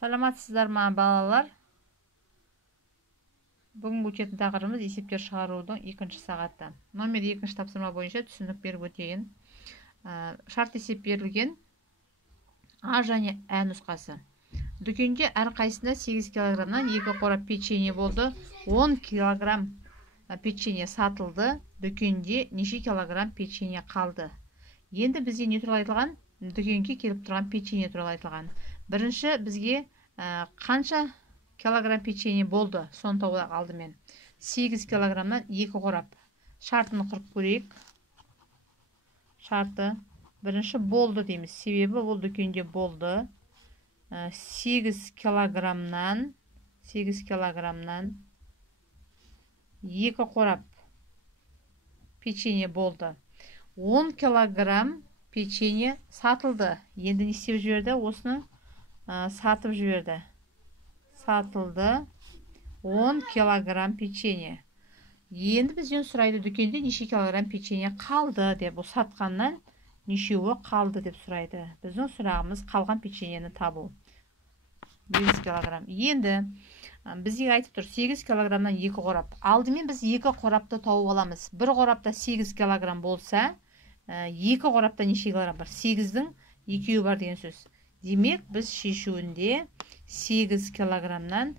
Саламатсыздар ма, балалар? Бүгін өтетін тақырыбымыз есептер шығарудың 2-ші сағаты. Номер 2-ші тапсырма бойынша түсінік беріп өтейін. Шарт есеп берілген А және Ә нұсқасы. Дүкенде әрқайсында 8 килограммнан 2 қорап печенье болды. 10 килограмм печенье сатылды. Дүкенде неше килограмм печенье қалды? Енді бізге не туралы айтылған? Дүкенге келіп тұрған печенье туралы айтылған. Бірінші бізге қанша килограмм печенье болды? Соны тауып алдымен. 8 килограммнан 2 қорап. Шартын құрып көрейік. Шарты бірінші болды дейміз. Себебі ол дүкенде болды. 8 килограммнан 2 қорап печенье болды. 10 килограмм печенье сатылды. Енді не істеп жіберді? Осыны сатып жіберді. Сатылды 10 килограмм печенье. Енді бізден сұрайды, дүкенде неше килограмм печенье қалды деп. Бұл сатқаннан нешеуі қалды деп сұрайды. Біздің сұрағымыз қалған печеньені табу. 8 килограмм. Енді бізге айтып тұр 8 килограммнан 2 қорап. Алдымен біз 2 қорапты тауып аламыз. Бір қорапта 8 килограмм болса, 2 қорапта неше килограмм бар? 8-дің 2-і бар деген сөз. Демек, біз шешуінде 8 килограммнан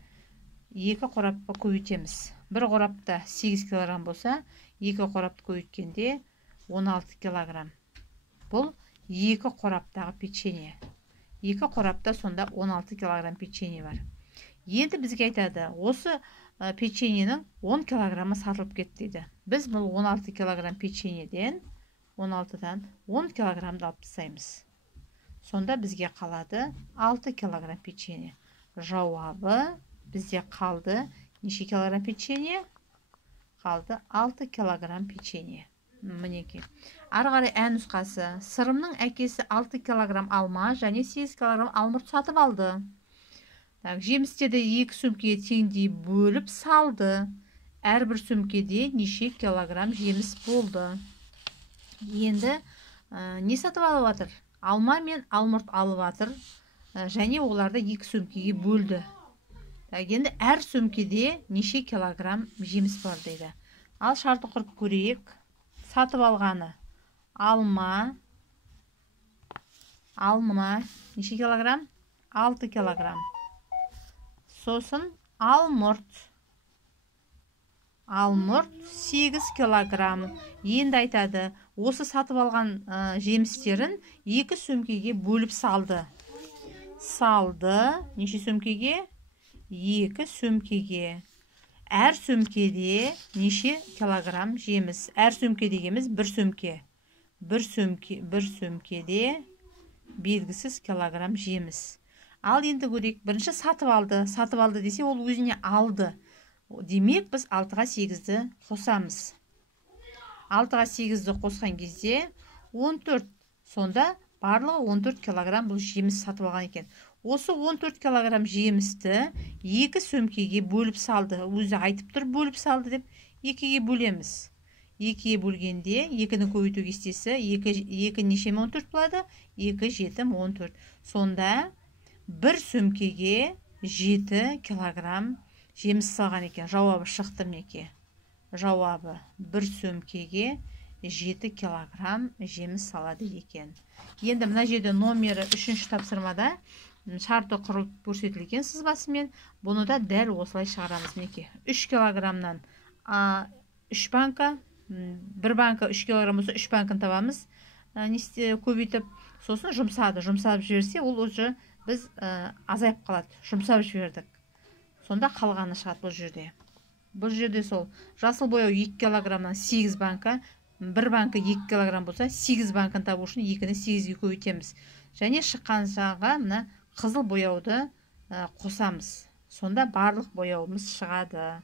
2 қорапқа көбейтеміз. Бір қорапта 8 килограмм болса, 2 қорапты көбейткенде 16 килограмм. Бұл 2 қораптағы печенье. 2 қорапта сонда 16 килограмм печенье бар. Енді бізге айтады, осы печеньенің 10 килограммы сатылып кетті дейді. Біз бұл 16 килограмм печеньеден 16-дан 10 килограммды алып тастаймыз. Сонда бізге қалады 6 килограмм печенье. Жауабы бізде қалды неше килограмм печенье? Қалды 6 килограмм печенье. Мінеке. Ары қарай Ә нұсқасы. Сырымның әкесі 6 килограмм алма және 8 килограмм алмұрт сатып алды. Жемістерді 2 сөмкеге теңдей бөліп салды. Әрбір сөмкеде неше килограмм жеміс болды? Енді не сатып алып жатыр? Алма мен алмұрт алып жатыр және оларды 2 сөмкеге бөлді. Енді әр сөмкеде неше килограмм жеміс бар дейді. Ал шарты құрып көрейік. Сатып алғаны алма неше килограмм? 6 килограмм. Сосын алмұрт 8 килограмм. Енді айтады, осы сатып алған жемістерін 2 сөмкеге бөліп салды. Неше сөмкеге? 2 сөмкеге. Әр сөмкеде неше килограмм жеміс? Әр сөмке дегеніміз бір сөмке. Бір сөмкеде белгісіз килограмм жеміс. Ал енді көрейік. Бірінші сатып алды. Сатып алды десе, ол өзіне алды. Демек, біз 6-ға 8-ді қосамыз. 6-ға 8-ді қосқан кезде 14. Сонда барлығы 14 килограмм бұл жеміс сатып алған екен. Осы 14 килограмм жемісті 2 сөмкеге бөліп салды. Өзі айтып тұр, бөліп салды деп 2-ге бөлеміз. 2-ге бөлгенде 2-ні көбейту кестесі 2 нешем 14 болады? 2 7 14. Сонда бір сөмкеге 7 килограмм жеміс салған екен. Жауабы шықты мінеке. Жауабы бір сөмкеге 7 килограмм жеміс салады екен. Енді мына жерде номері 3-ші тапсырмада шарты құрып көрсетілген сызбасымен, бұны да дәл осылай шығарамыз мінеке. 3 килограммнан 3 банка, бір банка 3 килограмм болса 3 банкын табамыз. Көбейтіп, сосын жұмсады. Жұмсап жіберсе, ол уже біз азайып қалады. Жұмсап жібердік. Сонда қалғаны шығады бұл жерде. Бұл жерде сол жасыл бояу 2 килограммнан 8 банка, бір банка 2 килограмм болса, 8 банкын табу үшін 2-ні 8-ге көбейтеміз. Және шыққан жаға мына қызыл бояуды қосамыз. Сонда барлық бояуымыз шығады.